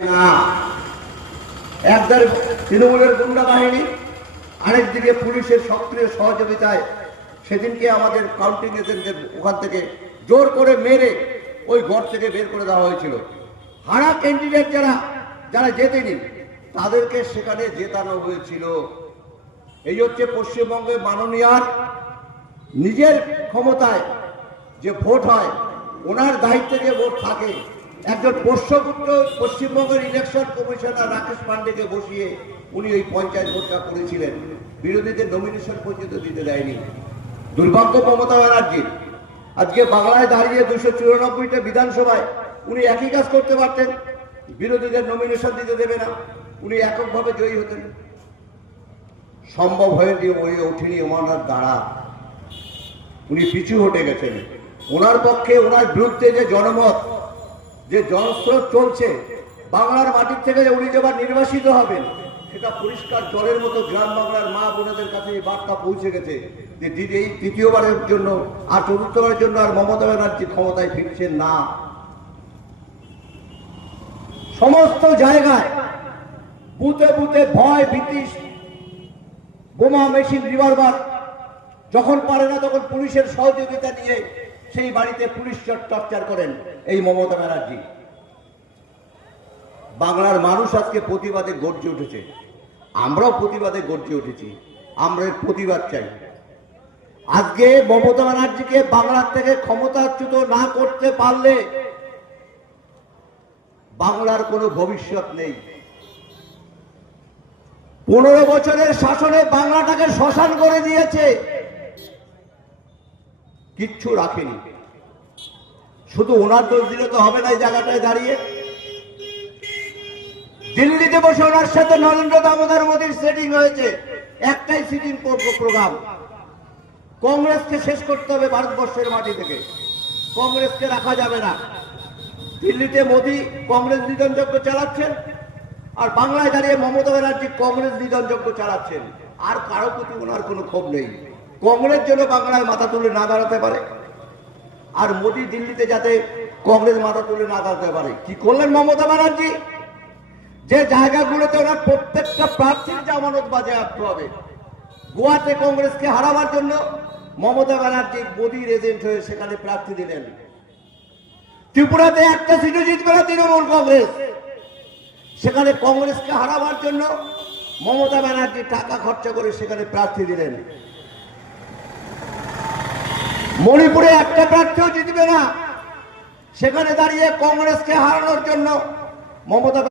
না, একদার তৃণমূলের গুন্ডা বাহিনী, আরেকদিকে পুলিশের সক্রিয় সহযোগিতায় সেদিনকে আমাদের কাউন্টিং এজেন্টদের ওখান থেকে জোর করে মেরে ওই ঘর থেকে বের করে দেওয়া হয়েছিল। হারা ক্যান্ডিডেট যারা জেতেনি তাদেরকে সেখানে জেতানো হয়েছিল। এই হচ্ছে পশ্চিমবঙ্গে মাননীয়ার নিজের ক্ষমতায় যে ভোট হয়, ওনার দায়িত্বে যে ভোট থাকে, একজন পোষ্যপুত্র পশ্চিমবঙ্গের ইলেকশন কমিশনার রাকেশ পান্ডেকে বসিয়ে উনি ওই পঞ্চায়েত ভোটটা করেছিলেন। বিরোধীদের নমিনেশন পর্যন্ত দিতে দেয়নি। দুর্ভাগ্য মমতা ব্যানার্জির। আজকে বাংলায় দাঁড়িয়ে 294টা বিধানসভায় উনি একই কাজ করতে পারতেন, বিরোধীদের নমিনেশন দিতে দেবে না, উনি এককভাবে জয়ী হতেন। সম্ভব হয়ে ওঠেনি ওনার দ্বারা, উনি পিছু হটে গেছেন। ওনার পক্ষে, ওনার বিরুদ্ধে যে জনমত, যে জনস্রোত চলছে, বাংলার মাটির থেকে উনি যেবার নির্বাসিত হবেন, সেটা পরিষ্কার জলের মতো গ্রাম বাংলার মা বোনেদের কাছে এই বার্তা পৌঁছে গেছে যে এই তৃতীয়বারের জন্য আর চতুর্থবারের জন্য আর মমতা ব্যানার্জি ক্ষমতায় ফিরছেন না। সমস্ত জায়গায় বুথে বুথে ভয় ভীতি, বোমা, মেশিন, রিভলভার, যখন পারে না তখন পুলিশের সহযোগিতা নিয়ে সেই বাড়িতে পুলিশ টর্চার করেন এই মমতা ব্যানার্জি। বাংলার মানুষ আজকে প্রতিবাদে গর্জে উঠেছে, আমরাও প্রতিবাদে গর্জে উঠেছি। আমরা প্রতিবাদ চাই। আজকে মমতা ব্যানার্জিকে বাংলার থেকে ক্ষমতাচ্যুত না করতে পারলে বাংলার কোনো ভবিষ্যৎ নেই। 15 বছরের শাসনে বাংলাটাকে শ্মশান করে দিয়েছে, কিচ্ছু রাখেনি। শুধু ওনার দোষ দিলে তো হবে না। এই জায়গাটায় দাঁড়িয়ে দিল্লিতে বসে ওনার সাথে নরেন্দ্র দামোদর মোদীর সেটিং হয়েছে, একটাই সিটিং প্রোগ্রাম, কংগ্রেসকে শেষ করতে হবে ভারতবর্ষের মাটি থেকে, কংগ্রেসকে রাখা যাবে না। দিল্লিতে মোদী কংগ্রেস নিধনযজ্ঞ চালাচ্ছেন, আর বাংলায় দাঁড়িয়ে মমতা ব্যানার্জি কংগ্রেস নিধনযজ্ঞ চালাচ্ছেন। আর কারো প্রতি ওনার কোনো ক্ষোভ নেই। কংগ্রেস যেন বাংলায় মাথা তুলে না দাঁড়াতে পারে, আর মোদী দিল্লিতে যাতে কংগ্রেস মাথা তুলে না দাঁড়াতে পারে। কি করলেন মমতা ব্যানার্জি? যে জায়গাগুলোতে ওনার প্রত্যেকটা প্রার্থীর জামানত বাজেয়াপ্ত হবে, গোয়াতে কংগ্রেসকে হারাবার জন্য মমতা ব্যানার্জি মোদীর এজেন্ট হয়ে সেখানে প্রার্থী দিলেন। ত্রিপুরাতে একটা সিটও জিতবে না তৃণমূল কংগ্রেস, সেখানে কংগ্রেসকে হারাবার জন্য মমতা ব্যানার্জি টাকা খরচা করে সেখানে প্রার্থী দিলেন। মণিপুরে একটা প্রার্থীও জিতবে না, সেখানে দাঁড়িয়ে কংগ্রেসকে হারানোর জন্য মমতা